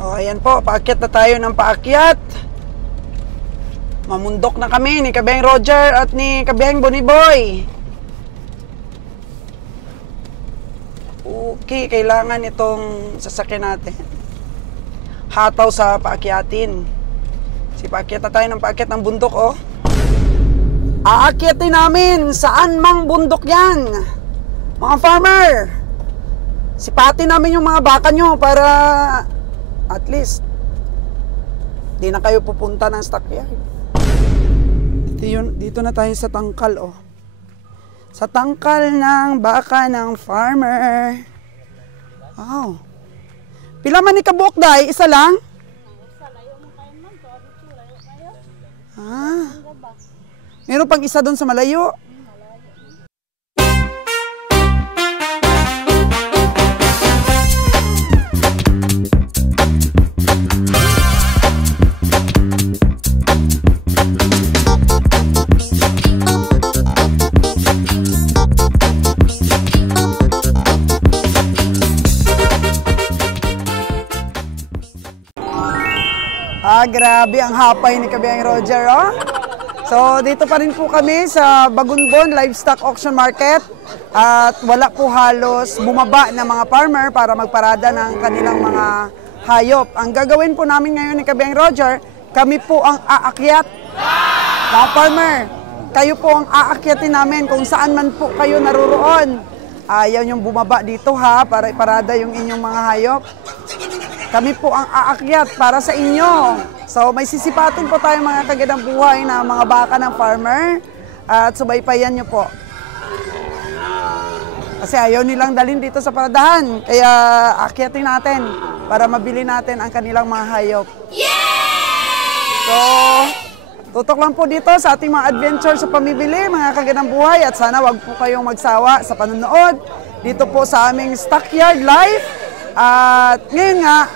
O, ayan po, paakyat na tayo ng paakyat. Mamundok na kami ni Kabeng Roger at ni Kabeng Boniboy. Okay, kailangan itong sasakyan natin. Hataw sa paakyatin. Paakyat na tayo ng paakyat ng bundok, oh. Aakyatin namin saan mang bundok yan. Mga farmer, sipatin namin yung mga baka nyo para at least di na kayo pupunta ng stockyard. Dito na tayo sa tangkal, oh. Sa tangkal ng baka ng farmer. Wow. Pila man ni kabuok, day? Isa lang? Ah. Meron pang isa doon sa malayo. Grabe ang hapay ni Kabeng Roger, oh. So, dito pa rin po kami sa Bagunbon Livestock Auction Market at wala po halos bumaba na mga farmer para magparada ng kanilang mga hayop. Ang gagawin po namin ngayon ni Kabeng Roger, kami po ang aakyat. Mga farmer, kayo po ang aakyatin namin kung saan man po kayo naruroon. Ayaw niyong bumaba dito, ha, para iparada yung inyong mga hayop. Kami po ang aakyat para sa inyo. So may sisipatin po tayo mga kagandang buhay na mga baka ng farmer at subaypayan nyo po. Kasi ayaw nilang dalhin dito sa paradahan. Kaya akyatin natin para mabili natin ang kanilang mga hayop. So tutok lang po dito sa ating mga adventure sa pamibili mga kagandang buhay at sana wag po kayong magsawa sa panonood dito po sa aming Stockyard Live. At ngayon nga,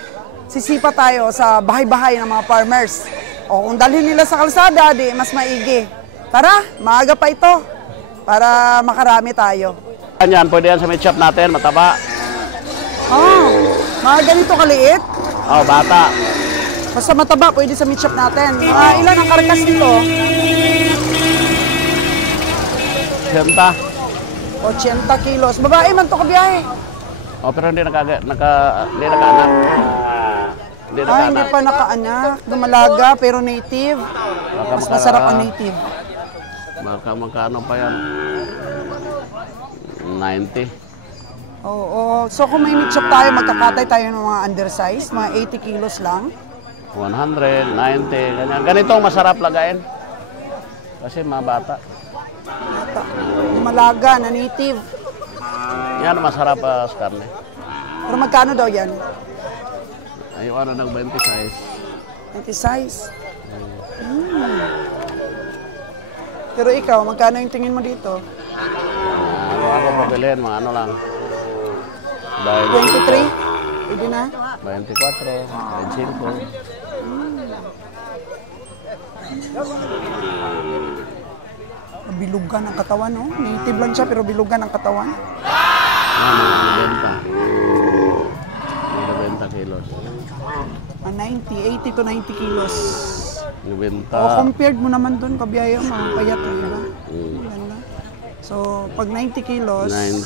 sisipa tayo sa bahay-bahay ng mga farmers. O kung dalhin nila sa kalsada, di mas maigi. Tara, maaga pa ito para makarami tayo. Yan, pwede yan sa meat shop natin, mataba. Oh, mga ganito kaliit? Oh, bata. Basta mataba, pwede sa meat shop natin. Ilan ang karkas nito? 80 kilos. Babae man to kabiyahe. Oh, pero hindi nakaanak. Hindi pa nakaanak. Dumalaga, pero native. Mas masarap ang native. Magkano pa yan? 90. Oo. So kung may meat shop tayo, magkakatay tayo ng mga undersize, mga 80 kilos lang. 100, 90, ganyan. Ganitong masarap lagayin. Kasi mga bata. Dumalaga na native. Yan, masarap sa karne. Pero magkano daw yan? Ayaw ano ng 20 size. 20 size? Pero ikaw, magkano yung tingin mo dito? Ako pabilihin, mga ano lang. 23? Pwede na? 24, 25. Bilugan ang katawan, no? Native lang siya, pero bilugan ang katawan. 90 kilos. 80 to 90 kilos. 90. O, compared mo naman dun, kabiyahe, mga payat, diba? Ganda. So, pag 90 kilos... 90.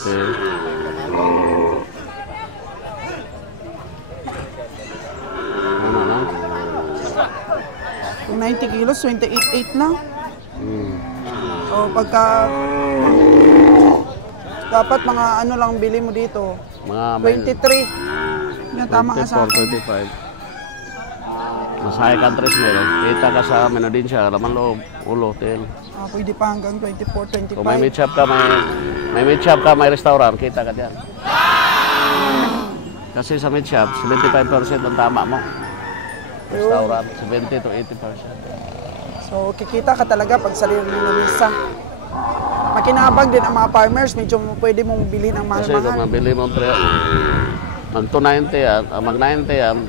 Ano na? Kung 90 kilos, 28.8 lang. O, pagka... Dapat mga ano lang bili mo dito. Mga 23. Yan, tama nga sa akin. 25. Masahe countries meron. Kita ka sa menu din siya. Laman loob, ulo, tail. Pwede pa hanggang 24, 25. Kung may meat shop ka, may meat shop ka, may restaurant, kita ka diyan. Kasi sa meat shop, 75% ang tama mo. Restaurant, 70 to 80%. So, kikita ka talaga pag sarili ng lamisa. Makinabang din ang mga farmers, medyo pwede mong bilhin ng mahal-mahal. Kasi kung mabili mo, mag 290 yan, mag 90 yan,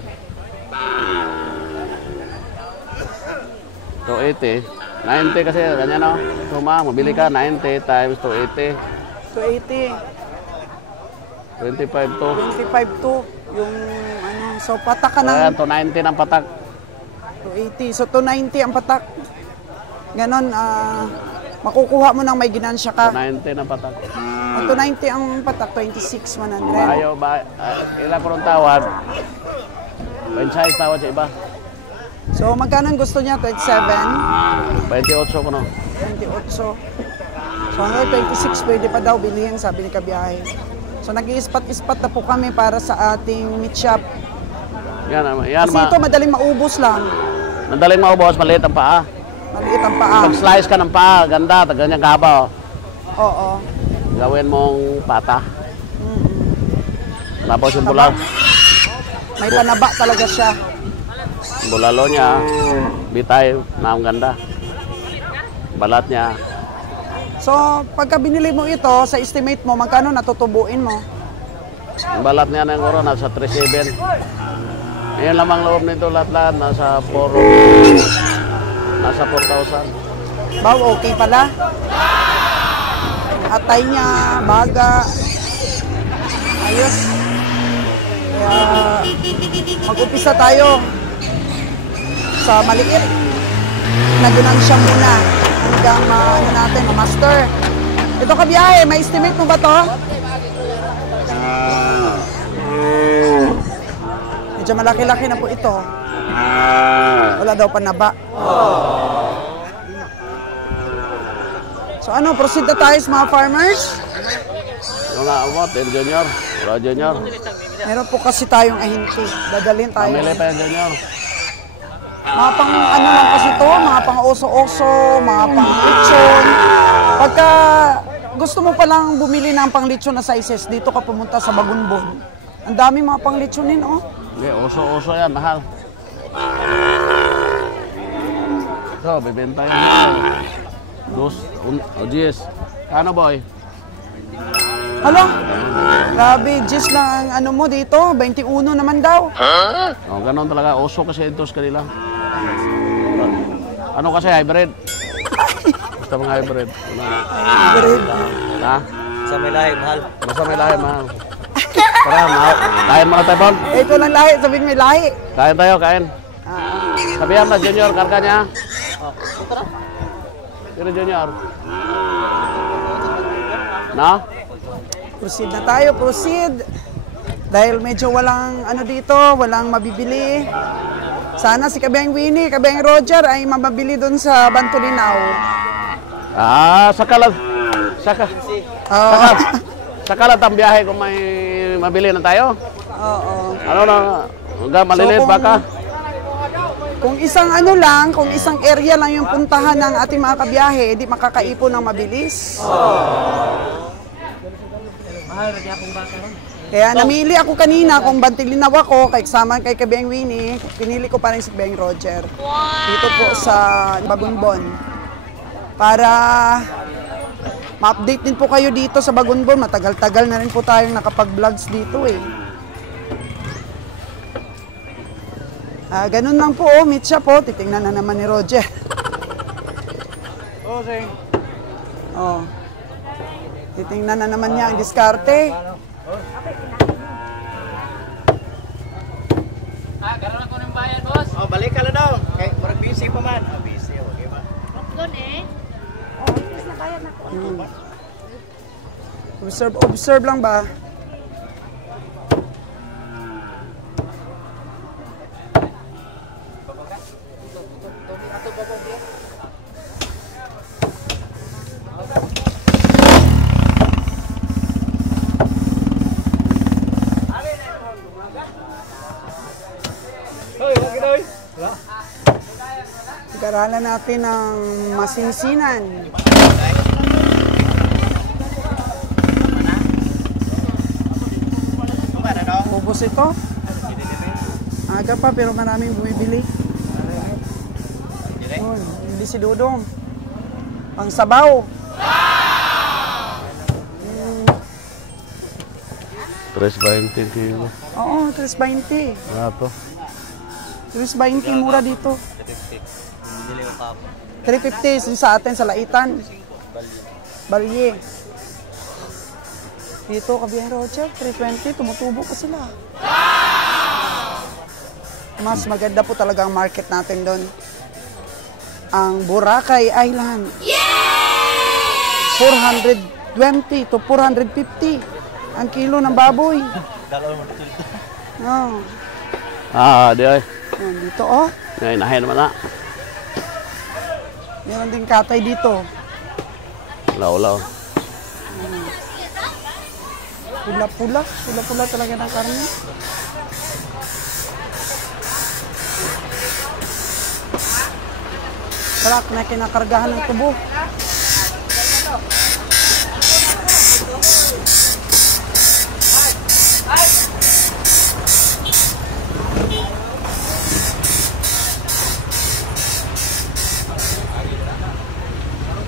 280, 90 kasi ganyan o. Suma, mabili ka 90 times 280. 280. 25 to. 25 to yung ano So patak ka Ayan, ng 290 ng patak. 280. So 290 ang patak. Ganon, makukuha mo ng may ginansya ka. 290 ng patak. Ang 290 ang patak, 26,100. Ayaw ba? Ilan ko ng tawad? 26 tawad sa iba. So magkano ang gusto niya? 27? 28 ko no. 28. So hanggang 26 pwede pa daw bilihin, sabi ni Kabiyahe. So nag-i-ispat-ispat na po kami para sa ating meat shop. Yan, Kasi ito madaling maubos lang. madaling maubos, maliit ang paa. Maliit ang paa. Pag slice ka ng paa, ganda, ganyan kaba. Oo. Gawin mong pata. Tapos yung bulaw. May panaba talaga siya. Bulalo niya, bitay na ang ganda. Balat niya. So, pagka binili mo ito, sa estimate mo, magkano natutubuin mo? Yung balat niya na yung oro, nasa 3.7. Ngayon lamang loob nito lahat-lahat, nasa 4,000. Baw, okay pala. Atay niya, baga. Ayos. Kaya, mag-upisa tayo sa maliit. Nagunan siya muna hanggang ano natin, ma-master. Ito Kabiyahe, may estimate mo ba to? Medyo malaki-laki na po ito. Wala daw panaba. So ano, proceed na tayo sa mga farmers. Yung nga umot, El Junior, Ro Junior. Meron po kasi tayong ahinti. Dadalhin tayo. Pamili pa yung Junior. Mga pang ano lang kasi to, mga pang oso-oso, mga pang lechon. Pagka gusto mo palang bumili ng pang lechon na sizes, dito ka pumunta sa Bagunbon. Ang dami mga pang lechonin, oh. Hindi, oso-oso yan, mahal. So, bibenta yun. Jis. Ano boy? Hala, grabe, just lang ang ano mo dito, 21 naman daw. Oh, ganun talaga, oso kasi ito sa kanila. Ano kasi, hybrid? Basta mga hybrid. Hybrid. Ha? Sa may lahi, mahal. Basta may lahi, mahal. Tara, mahal. Kain muna tayo, Paul. Ito lang lahi, sabihin may lahi. Kain tayo, kain. Sabihan na, Junior, karga niya. Sino Junior? No? Proceed na tayo, proceed. Dahil medyo walang ano dito, walang mabibili. Sana si Kabiyang Winnie, Kabiyang Roger ay mababili doon sa Bantolinaw. Sakalat. Oo. Sakalat ang biyahe kung may mabili na tayo. Oo. Ano na, hanggang maliliit baka. Kung isang ano lang, kung isang area lang yung puntahan ng ating mga kabiyahe, di makakaipon ng mabilis. Kaya namili ako kanina kung Bantolinaw ako, kay kasama kay Kabiyang Winnie, pinili ko pa rin si Kabiyang Roger. Dito po sa Bagunbon. Para ma-update din po kayo dito sa Bagunbon. Matagal-tagal na rin po tayong nakapag-vlogs dito eh. Ganun lang po, meet siya po. Titingnan na naman ni Roger. Oh. Titingnan na naman niya ang diskarte. Gano'n ako ng bayan, boss. Oh, balik ka na daw. Kaya murag busy pa man. Busy, okay ba? Doon eh. Observe lang ba? Pag-aralan natin ng masinsinan. Ubos ito. Aga pa pero maraming bumibili. Yun, hindi si Dudong. Pang sabaw. 3.20 kilo. Oo, 3.20. Ano to? 3.20 mura dito. 3.50 sa atin sa Laitan. Balye. Dito, Kabiyang Roger, 3.20, tumutubo pa sila. Mas maganda po talaga ang market natin doon. Ang Boracay Island. 420 to 450 ang kilo ng baboy. Oh. Di ay. Dito oh. Ngayon, nahin naman na. Meron din katay dito. Law. Pula-pula. Pula-pula talaga ng karne. Truck na kinakargahan ng tubo.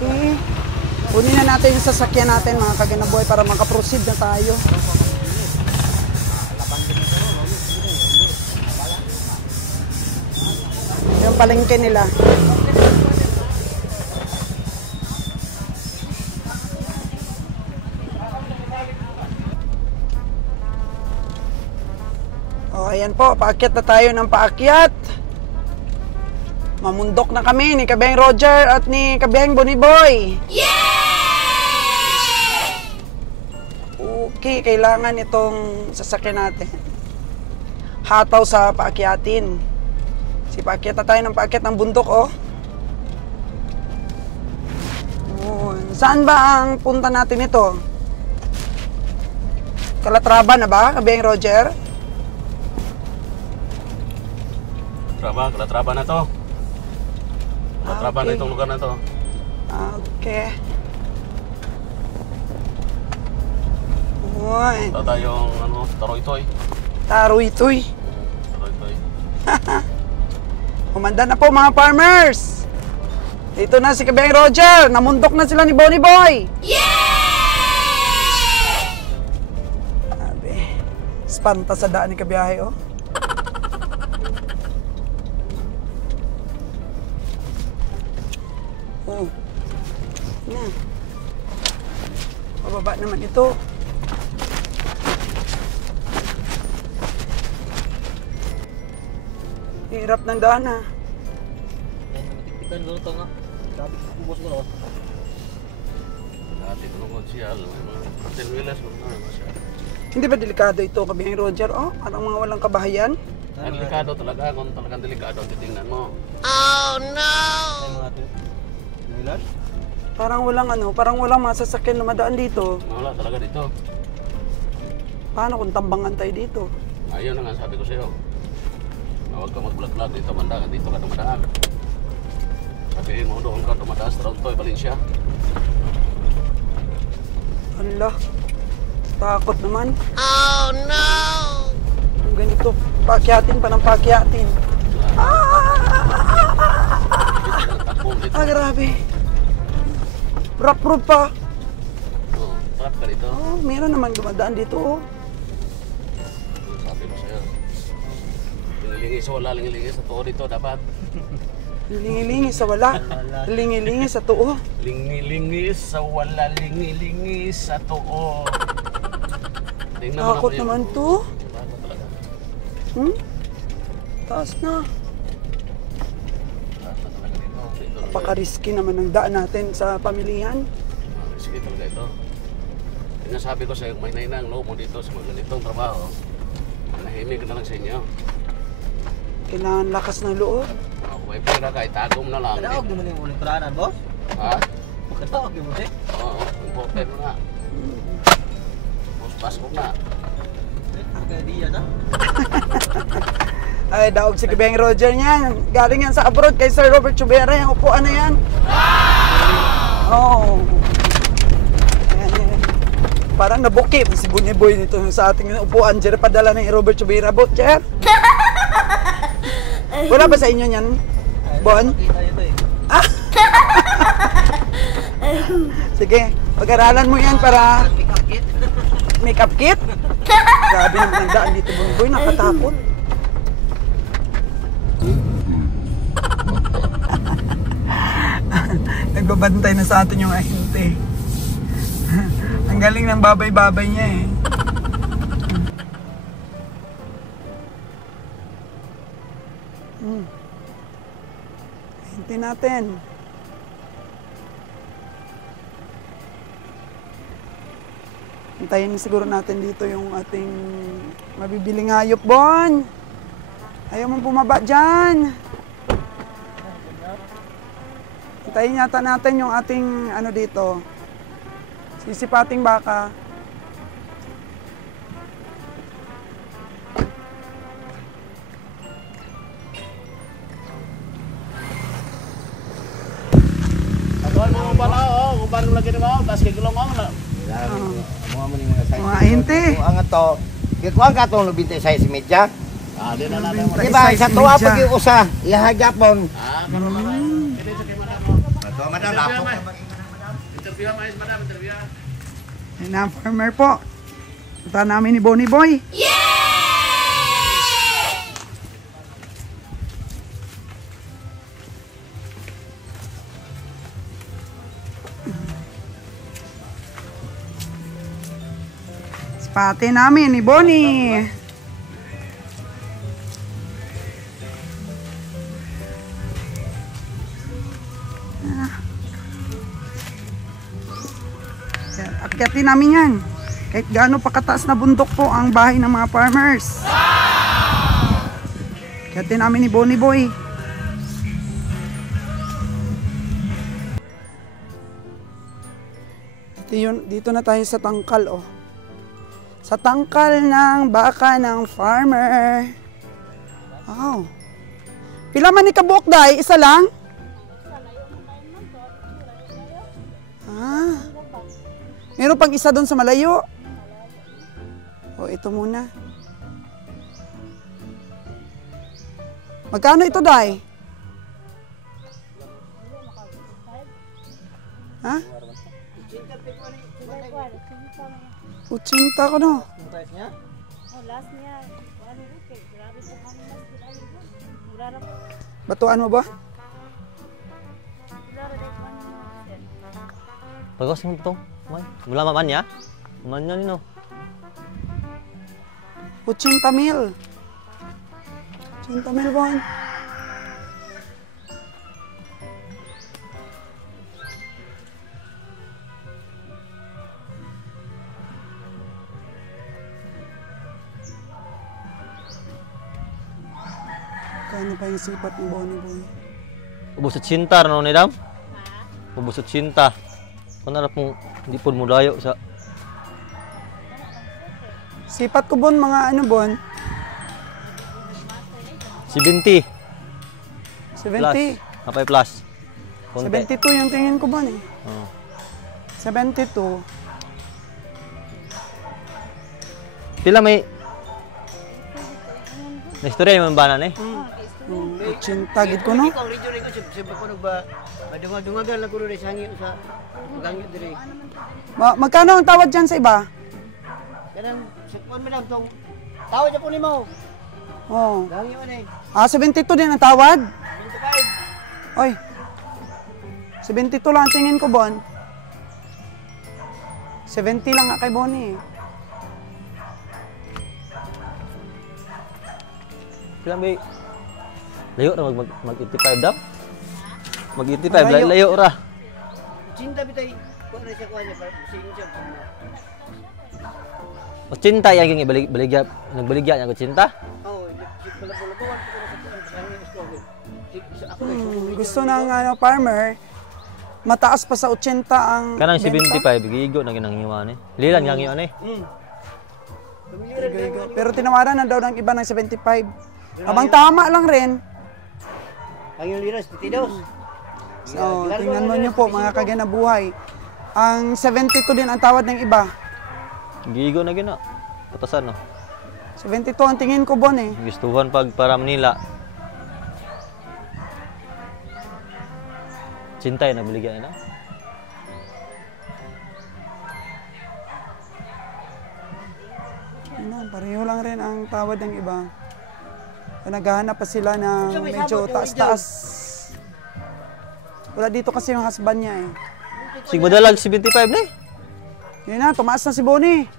Okay. Kunin na natin yung sasakyan natin mga kaganaboy para makaproceed na tayo. Yung palengke nila. O, ayan po, paakyat na tayo ng paakyat. Mamundok na kami ni Kabeng Roger at ni Kabeng Boniboy. Okay, kailangan itong sasakyan natin. Hataw sa paakyatin. Paakyat na tayo ng paakyat ng bundok, oh. Saan ba ang punta natin ito? Calatrava na ba, Kabeng Roger? Calatrava na to. Calatrava na itong lugar na to. Okay. Uy. Ito tayong Taroytoy. Taroytoy. Taroytoy. Kumanda na po mga farmers. Dito na si Kabeng Roger. Namundok na sila ni Bonnie Boy. Sabi. Espanta sa daan ni kabiyahe, oh. Oh. Na. Pababa naman ito. Hirap ng daan, ha. Tipikan ko ito nga. Sabi ko kubos ko no. Dati tulungan siya. 10 milas. Hindi ba delikado ito, Kabeng Roger? Oh, parang mga walang kabahayan. Ang delikado talaga. Kung talagang delikado, titingnan mo. Oh, no! Ay mga milas? Parang walang masasakyan na madaan dito. Wala talaga dito. Paano kung tambangan tayo dito? Ayun na nga sabi ko sa'yo. Huwag ka mag-vlog dito, dito ka dumadaan. Sabihin mo doon ka dumadaan sa Taroytoy, Valencia. Hala, takot naman. Oh no! Ang ganito, pakyatin pa ng pakyatin. Grabe. Rough road pa. Trap ka dito. Oh, meron naman dumadaan dito, oh. Sabi mo sa'yo. Lingi-lingi sa wala, lingi-lingi sa tuo dito dapat. Lingi-lingi sa wala, lingi-lingi sa tuo. Lingi-lingi sa wala, lingi-lingi sa tuo. Takot naman to. Taas na. Napaka-risky naman ang daan natin sa pamilihan. Risky talaga ito. Sinasabi ko sa'yo, may nainang loob mo dito sa mga ganitong trabaho. Nahimik na lang sa inyo. Kailangan lakas ng loob. May pera ka, itago mo na lang. Kadaog naman yung uling turanan, boss? Ha? Kadaog yung uling? Oo, important mo na. Pasko na. Kaya di yan, ha? Ay, daog si Kabeng Roger niyan. Galing yan sa abroad kay Sir Robert Chubera. Yung upuan na yan. Oh. Ayan, yan. Parang nabukip si Bunny Boy nito sa ating upuan. Jer, padala ni Robert Chubera. Bot, Jer? Wala ba sa inyo yan, Bon? Ah? Sige, pag-aralan mo yan para... Make-up kit? Grabe naman ang daan dito, Bunny Boy. Nakatakot. Nagbabantay na sa atin yung ahente. Ang galing ng babay-babay niya eh. Hintayin natin. Hintayin siguro natin dito yung ating mabibiling hayop, Bon. Ayaw mong bumaba dyan. Hintayin yata natin yung ating ano dito. Sisipating baka. Atuan mo ba na, uban mo lagi mo, tas kay gulong mo na. Mga mo ni mga size. Mga hinti. Ang ato, gikuan ka tong lubinte size media. Ah, di na namin mo. Di Diba, size sa tuwa media. pag usa, ihagapon. Ah, karon na. Kini sa kay madam mo. Ato madam lapok. Interview mais madam, interview. Yan ang farmer po. Punta namin ni Bonnie Boy. Spate namin ni Bonnie. Akyatin namin yan. Kahit gaano pa kataas na bundok po ang bahay ng mga farmers. Akyatin namin ni Bonnie Boy. Dito na tayo sa tangkal, oh. Sa tangkal ng baka ng farmer. Wow. Pila man ni kabuok, day? Isa lang? Ah. Meron pang isa doon sa malayo. O, ito muna. Magkano ito, day? Ha? 80 ko, no? Batuan mo ba? Bagus yung itong. Mula maman ya? Man yan no. 80,000. 80,000 bon. Kano pa yung sipat ng Bonnie Boy? Ubus at cinta no ni dam? Ubus at cinta. Kung na pong hindi po mulayo sa Sipat ko bon, mga ano bon? 70 70. Apay plus. Konti. 72 yung tingin ko bon eh. Oh. 72. Pila may na istorya yung banan eh. 80 gid ko no? Ikaw region ko sa paano ba? Madungagan lang ko rin sa hangin sa gangyo dire. Magkano ang tawad dyan sa iba? Kanang sa kuan madam tong tawad niya po nimo. Oh. Gangyo ani. 72 din ang tawad? 25. Oy. 72 lang ang tingin ko, Bon. 70 lang nga kay Bonnie. Pila may layo na mag 85 dam? Mag 85 Malayo. layo ra. Cinta bitay kuan ra siya kuan niya para singin siya. O cinta yang yung ibaligya nagbaligya yang cinta. Oh, pala-pala sa hangin sa ako Gusto ng ano, farmer, mataas pa sa 80 ang Kanang benta. 75 gigo na ginanghiwa ni. Lilan yang yun eh. Igo. Pero tinawaran na daw ng iba ng 75. Abang tama lang rin. ang yung liras titidos. So, tingnan mo nyo po mga kaganabuhay. Ang 72 din ang tawad ng iba. Gigo na gina. Patasan no. 72 ang tingin ko, Bon eh. Gustuhan pag para Manila. Cintay na baligya na. Ano, pareho lang rin ang tawad ng iba. Naghahanap pa sila ng medyo taas-taas. Wala dito kasi yung husband niya eh. Sig madalag 75 na eh. Yun na, tumaas na si Bonnie.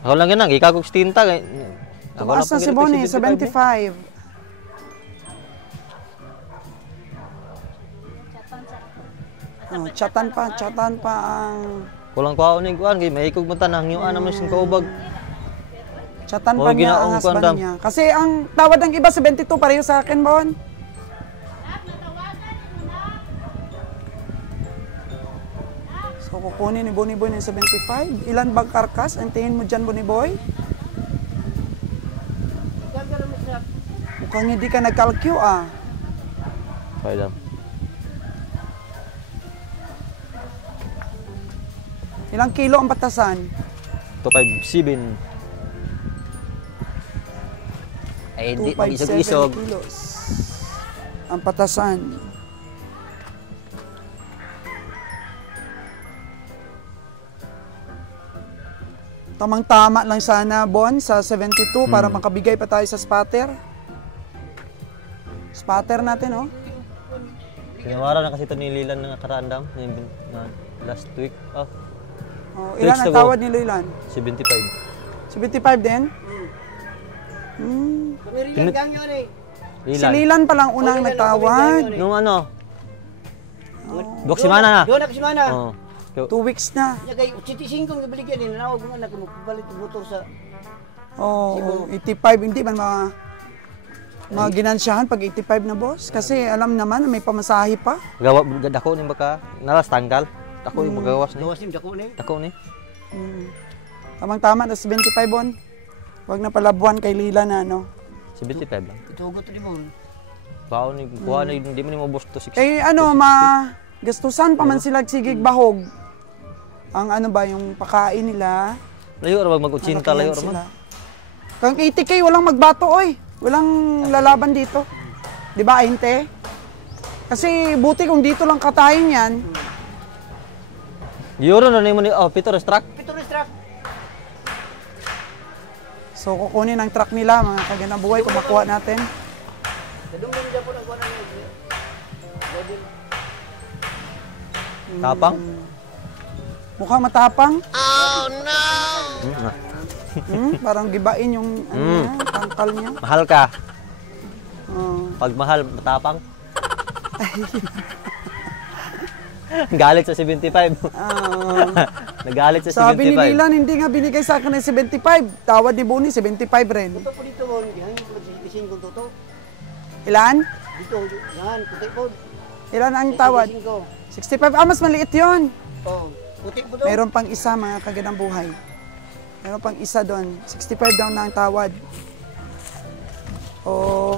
Ako lang yan, ikakog tinta. Tumaas na si Bonnie, 75. Oh, chatan pa ang... Kulang pa ako ni kuan kay mahikog mo tanang yung naman sing kaubag. Chatan Oh, pa niya ginaong ang husband kondam. niya. Kasi ang tawad ng iba 72, pareho sa akin, Bon. So, kukunin ni Bonnie Boy ng 75. Ilan bang karkas? Ang tingin mo dyan, Bonnie Boy? Mukhang hindi ka nag-calcu, ah. Okay lang. Ilang kilo ang patasan? 257. Ay, hindi 257 mag-isog-isog. kilos. Ang patasan. Tamang-tama lang sana, Bon, sa 72 para makabigay pa tayo sa spatter. Spatter natin, oh. Pinawaran na kasi ito ni Lilan na karandam na last week. Oh, Oh, 2 ilan weeks ang ago. tawad ni Lilan? 75. 75 din? Pamirilang gang yun eh. Si Lilan. Lilan pa lang unang nagtawad. Nung ano? 2 semana na. Doon na kasi mana. Oh. 2 weeks na. Kay 85 kong nabaligyan din. Nawag mo anak mo palit ang motor sa... Oh, 85. Hindi man mga ginansyahan pag 85 na, boss. Kasi alam naman na may pamasahe pa. Gawa dako ni baka nalas tanggal. Dako ni magawas ni. Gawas nim dako ni. Dako ni. Tamang-tama na 75, Bon. Huwag na palabuan kay Lilan na, ano. 75 lang. Itugot ni mo. Kuha ni hindi mo ni mabos to 60. Eh, ano, gastusan pa man sila sigig bahog. Ang ano ba, yung pakain nila. Layo ra mag-80 layo ra man. Kang 80K, walang magbato, oy. Walang lalaban dito. Di ba, Ainte? Kasi buti kung dito lang katayin yan. Euro na mo ni Peter Struck. Pito rin truck. So, kukunin ang truck nila, mga kaganang buhay, kung makuha natin. Dadunggan niya po ng kuwan niya. Tapang. Mukhang matapang. Na. Parang gibain yung ano niya, tangkal niya. Mahal ka. Oh. Pag mahal, matapang. Galit sa 75. Nagalit sa 75. Sabi ni Lilan, hindi nga binigay sa akin ng 75. Tawad ni Bonnie, 75 rin. Ito po dito mo. Yan yung mag-65 kong toto. Ilan? Dito. Yan. Puti po. Ilan ang tawad? 65. Ah, mas maliit yon. Oh. Puti po to. Meron pang isa, mga kaganang buhay. Meron pang isa doon. 65 daw na ang tawad. O,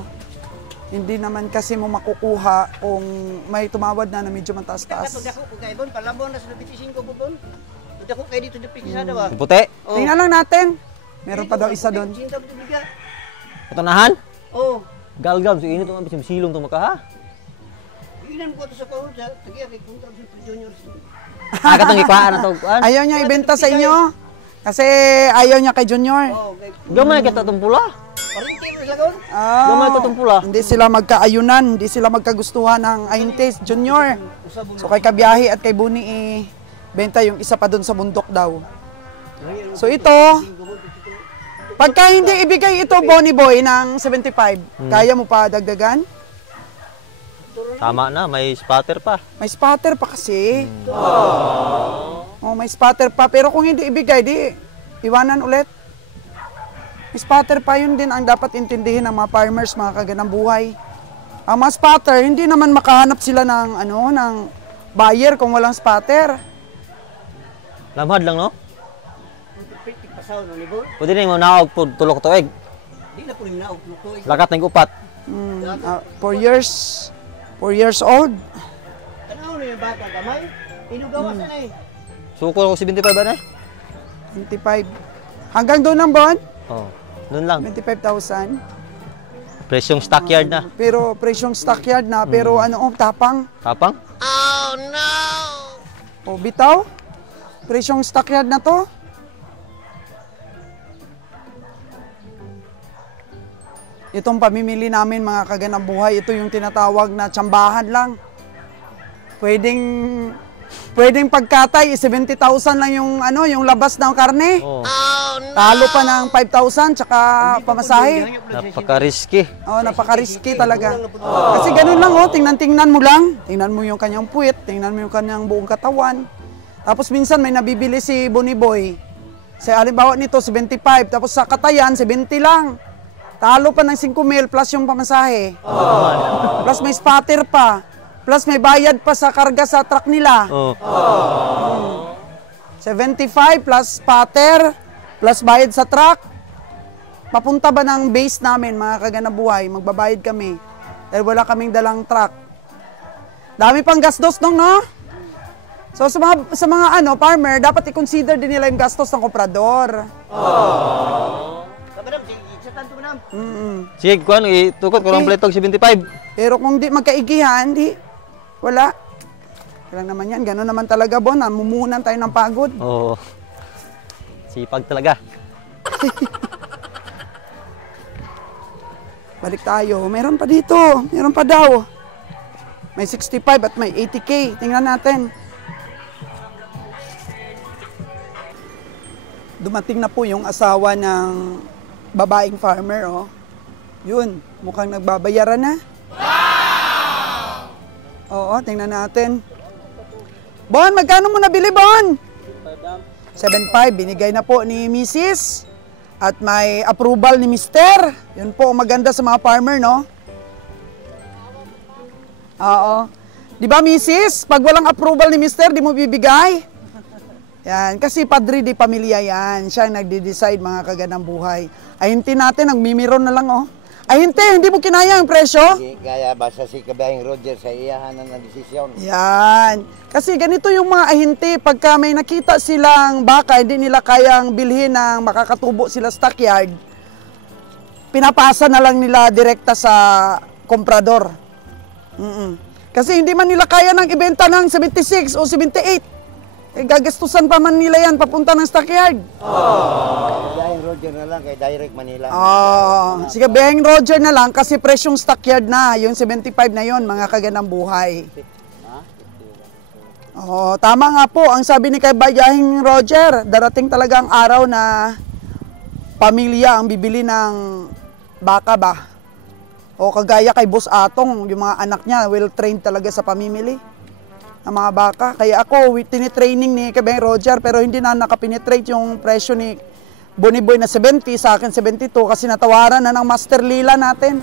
hindi naman kasi mo makukuha kung may tumawad na medyo mataas-taas. Dako ko kay Bon. Palabon na sa 25 po Bon. Dako kay dito sa ba? Puti. Oh. Tingnan lang natin. Meron pa daw isa doon. Patunahan. Oh. Galgam, so init ang silong to maka ha. Ilan ko to sa kaon sa tagiya kay punta sa junior. Katong ikuhaan na to. Ayaw niya ibenta sa inyo. Kasi ayaw niya kay Junior. Oh, kay Gamay kita tong pula. parinti mo sa kaon. Gamay to tong pula. Hindi sila magkaayunan, hindi sila magkagustuhan ng Aintes Junior. So kay Kabiyahe at kay Buni benta yung isa pa doon sa bundok daw. So ito, pagka hindi ibigay ito Bonnie Boy ng 75, kaya mo pa dagdagan? Tama na, may spatter pa. May spatter pa kasi. Oh, may spatter pa. Pero kung hindi ibigay, di iwanan ulit. May spatter pa, yun din ang dapat intindihin ng mga farmers, mga kaganang buhay. Ang mga spatter, hindi naman makahanap sila ng, ng buyer kung walang spatter. Lamhad lang no? Pitik pasaw no ni Bon. Pwede na mo naog po tulok tuig. Di na po ni naog to. Lakat ng upat. 4 years old. Tanaw ni bata gamay. Inugawas na eh. Suko ko 75 ba na? 25. Hanggang doon ang bon? Oh, doon lang. 25,000. Presyong stockyard na. Pero presyong stockyard na. Pero tapang. Tapang? O bitaw. Presyong stockyard na to. Itong pamimili namin mga kaganang buhay, ito yung tinatawag na tsambahan lang. Pwedeng pagkatay, 70,000 lang yung yung labas ng karne. Oh. Talo pa ng 5,000 tsaka pamasahe. Napaka-risky. Oh, napaka-risky talaga. Kasi ganun lang oh, tingnan mo lang. Tingnan mo yung kanyang puwit, tingnan mo yung kanyang buong katawan. Tapos minsan may nabibili si Bonnie Boy. Sa halimbawa nito 75, tapos sa Katayan 70 lang. Talo pa ng 5,000 plus yung pamasahe. Plus may spatter pa. Plus may bayad pa sa karga sa truck nila. 75 plus spatter, plus bayad sa truck. Papunta ba ng base namin, mga kaganabuhay, magbabayad kami. Dahil wala kaming dalang truck. Dami pang gastos nung, no? So sa mga farmer, dapat i-consider din nila yung gastos ng komprador. Sige, kuan itukot ko lang pletog 75. Pero kung di magkaigihan, wala. Kailan naman yan, gano'n naman talaga, Bon. Mumuhunan tayo ng pagod. Oo. Sipag talaga. Balik tayo. Meron pa dito. Meron pa daw. May 65 at may 80K. Tingnan natin. Dumating na po yung asawa ng babaeng farmer, oh. Yun, mukhang nagbabayaran na. Oo, tingnan natin. Bon, magkano mo nabili, Bon? 7.5, binigay na po ni Mrs. At may approval ni Mr. Yun po, maganda sa mga farmer, no? Oo. Di ba, Mrs.? Pag walang approval ni Mr., di mo bibigay? Yan, kasi padre di pamilya yan. Siya ang nagde-decide, mga kaganang buhay. Ayuntin natin, nagmimiro na lang, oh. Ay, hindi mo kinaya ang presyo? Kaya basta si Kabayang Roger sa iyahan ng desisyon. Yan. Kasi ganito yung mga ahinti, pagka may nakita silang baka, hindi nila kayang bilhin ng makakatubo sila stockyard, pinapasa na lang nila direkta sa komprador. Kasi hindi man nila kaya ng ibenta ng 76 o 78. Gagastusan pa man nila yan papunta ng stockyard. Kabayang Roger na lang kay Direct Manila. Sige, Kabayang Roger na lang kasi presyong stockyard na. Yung 75 na yon, mga kaganang buhay. Tama nga po. Ang sabi ni Kabayang Roger, darating talaga ang araw na pamilya ang bibili ng baka ba? O kagaya kay Boss Atong, yung mga anak niya, well-trained talaga sa pamimili ng mga baka. Kaya ako, tinitraining ni Kabayang Roger, pero hindi na nakapenetrate yung presyo ni Bonnie Boy na 70, sa akin 72, kasi natawaran na ng Master Lila natin.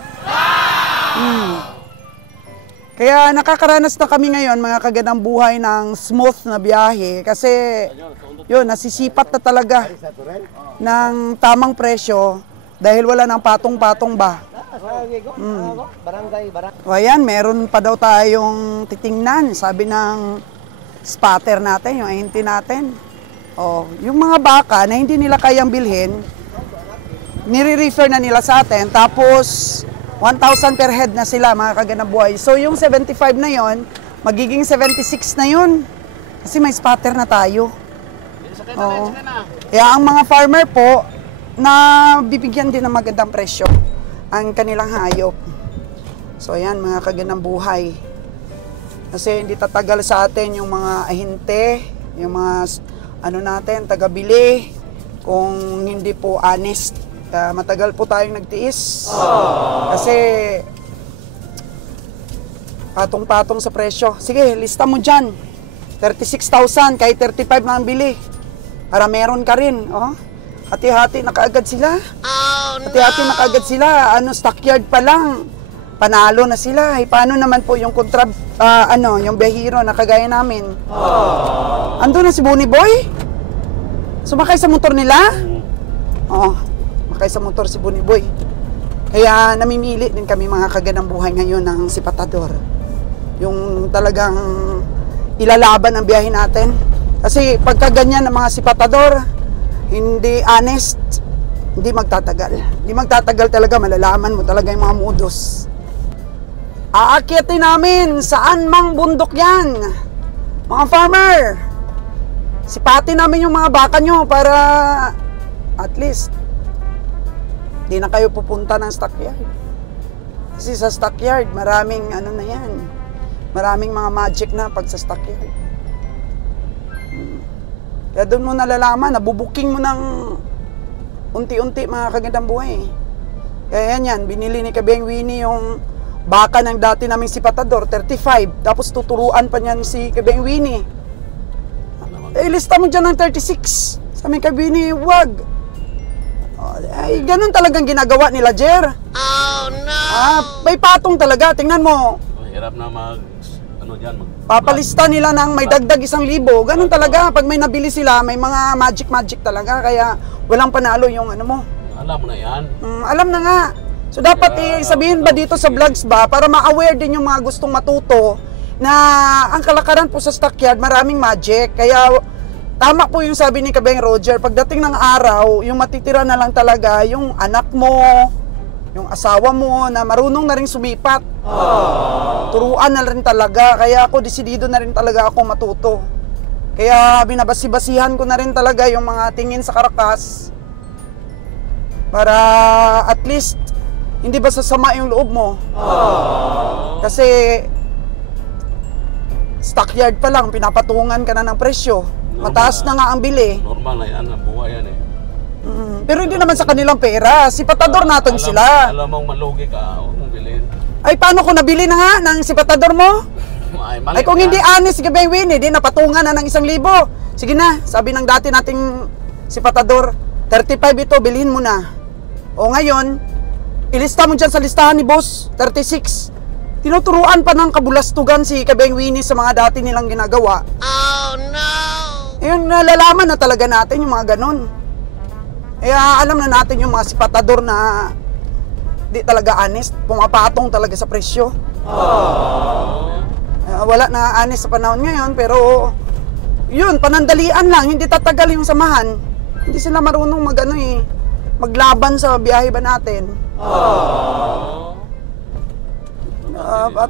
Kaya nakakaranas na kami ngayon, mga kaganang buhay, ng smooth na biyahe. Kasi, yun, nasisipat na talaga ng tamang presyo dahil wala ng patong-patong ba. O ayan, meron pa daw tayong titingnan. Sabi ng spatter natin, yung ahinti natin. Yung mga baka na hindi nila kayang bilhin, nire-refer na nila sa atin. Tapos, 1,000 per head na sila, mga kaganang buhay. So, yung 75 na yon, magiging 76 na yun. Kasi may spatter na tayo. Kaya ang mga farmer po, na bibigyan din ng magandang presyo ang kanilang hayop. So, ayan, mga kaganang buhay. Kasi hindi tatagal sa atin yung mga ahinte, yung mga, natin, taga-bili, kung hindi po honest. Matagal po tayong nagtiis. Kasi, patong-patong sa presyo. Sige, lista mo dyan. 36,000, kahit 35 na ang bili. Para meron ka rin, Hati-hati na kaagad sila. Hati-hati na kaagad sila. Stockyard pa lang. Panalo na sila. Paano naman po yung yung behiro na kagaya namin? Ando na si Bonnie Boy? Sumakay sa motor nila? Makay sa motor si Bonnie Boy. Kaya namimili din kami, mga kaganang buhay ngayon, ng sipatador. Yung talagang ilalaban ang biyahe natin. Kasi pagka ganyan ng mga sipatador, hindi honest, hindi magtatagal. Hindi magtatagal talaga, malalaman mo talaga yung mga modus. Aakyatin namin, saan mang bundok yan. Mga farmer, sipatin namin yung mga baka nyo para at least hindi na kayo pupunta ng stockyard. Kasi sa stockyard, maraming na yan. Maraming mga magic na pag sa stockyard. Kaya doon mo nalalaman, nabubuking mo ng unti-unti mga kagandang buhay. Kaya yan, binili ni Kabeng Winnie yung baka ng dati naming si Patador, 35. Tapos tuturuan pa niyan si Kabeng Winnie. Lista mo dyan ng 36. Sabi ni Kabeng Winnie, wag. Ay, ganun talagang ginagawa nila, Jer. Oh, no! May patong talaga. Tingnan mo. Hirap na Papalista nila ng may dagdag 1,000. Ganun talaga. Pag may nabili sila, may mga magic talaga. Kaya walang panalo yung ano mo. Alam mo na yan. Alam na nga. So dapat sabihin ba dito sa vlogs ba para ma-aware din yung mga gustong matuto na ang kalakaran po sa stockyard maraming magic. Kaya tama po yung sabi ni Kabeng Roger, pagdating ng araw, yung matitira na lang talaga yung anak mo, yung asawa mo na marunong na rin sumipat. Turuan na rin talaga. Kaya ako, desidido na rin talaga ako matuto. Kaya binabasi-basihan ko na rin talaga yung mga tingin sa karakas para at least hindi ba sasama yung loob mo. Kasi stockyard pa lang, pinapatungan ka na ng presyo. Mataas na nga ang bili. Normal na yan, ang buhay yan eh. Pero hindi naman sa kanilang pera. Si Patador natin sila. Alam mong malugi ka, huwag mong bilhin. Ay, paano kung nabili na nga ng si Patador mo? Ay, kung hindi honest si Kabeng Winnie, di napatungan na ng 1,000. Sige na, sabi ng dati nating si Patador, 35 ito, bilhin mo na. O ngayon, ilista mo dyan sa listahan ni boss, 36. Tinuturuan pa ng kabulastugan si Kabeng Winnie sa mga dati nilang ginagawa. Oh no! Yun, nalalaman na talaga natin yung mga ganun. Kaya alam na natin yung mga si Patador na di talaga honest, pumapatong talaga sa presyo. Wala na honest sa panahon ngayon, pero yun, panandalian lang, hindi tatagal yung samahan. Hindi sila marunong maglaban sa biyahe ba natin.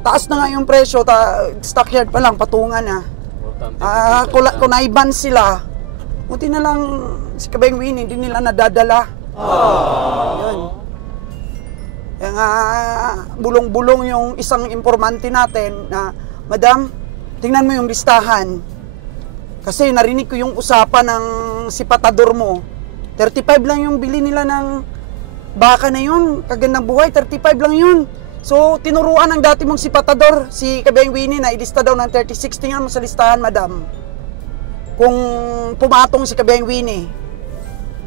Taas na nga yung presyo, stockyard pa lang, patungan na. Kunaiban sila. Buti na lang si Kabeng Winnie, hindi nila nadadala. Yun. Kaya nga, bulong-bulong yung isang informante natin na, Madam, tingnan mo yung listahan. Kasi narinig ko yung usapan ng si Patador mo. 35 lang yung bili nila ng baka na yun. Kagandang buhay, 35 lang yun. So, tinuruan ng dati mong si Patador, si Kabeng Winnie, na ilista daw ng 36. Tingnan mo sa listahan, Madam. Kung pumatong si Kabeng Winnie.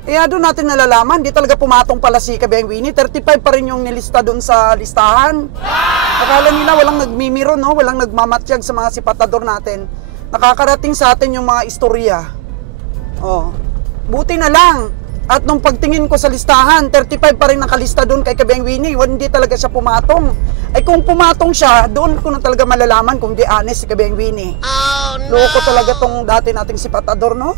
Kaya doon natin nalalaman, di talaga pumatong pala si Kabeng Winnie. 35 pa rin yung nilista doon sa listahan. Akala nila walang nagmimiro, no? Walang nagmamatyag sa mga si Patador natin. Nakakarating sa atin yung mga istorya. Buti na lang. At nung pagtingin ko sa listahan, 35 pa rin nakalista doon kay Kabeng Winnie. Hindi talaga siya pumatong. Ay kung pumatong siya, doon ko na talaga malalaman kung di honest si Kabeng Winnie. Oh, no! Loko talaga tong dati nating si Patador, no?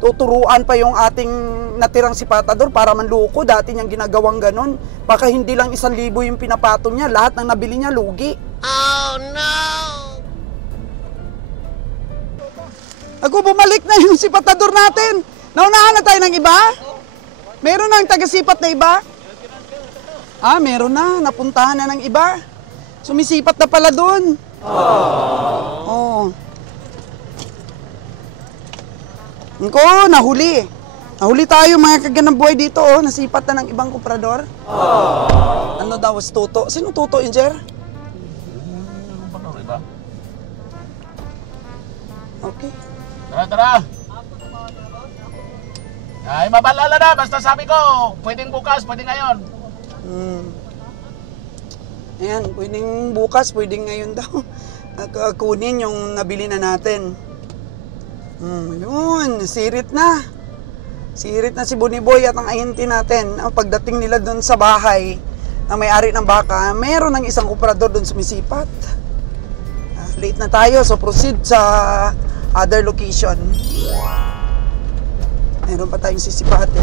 Tuturuan pa yung ating natirang si Patador para manloko. Dati niyang ginagawang ganon. Baka hindi lang 1,000 yung pinapatong niya. Lahat ng nabili niya, lugi. Oh, no! Ako, bumalik na yung si Patador natin. Naunahan na tayo ng iba? Meron na ang tagasipat na iba? Meron na. Napuntahan na ng iba. Sumisipat na pala doon. Ko, nahuli. Nahuli tayo mga kagandang buhay dito. Nasipat na ng ibang komprador. Ano daw, was Tuto? Sino Tuto, Injer? Okay. Tara! Ay, mabalala na. Basta sabi ko, pwedeng bukas, pwedeng ngayon. Ayan, pwedeng bukas, pwedeng ngayon daw. Kunin yung nabili na natin. Yun, sirit na. Sirit na si Boniboy at ang ahente natin. Pagdating nila doon sa bahay, ang may-ari ng baka, meron ng isang komprador doon sumisipat. Late na tayo, so proceed sa other location. Meron pa tayong sisipatin.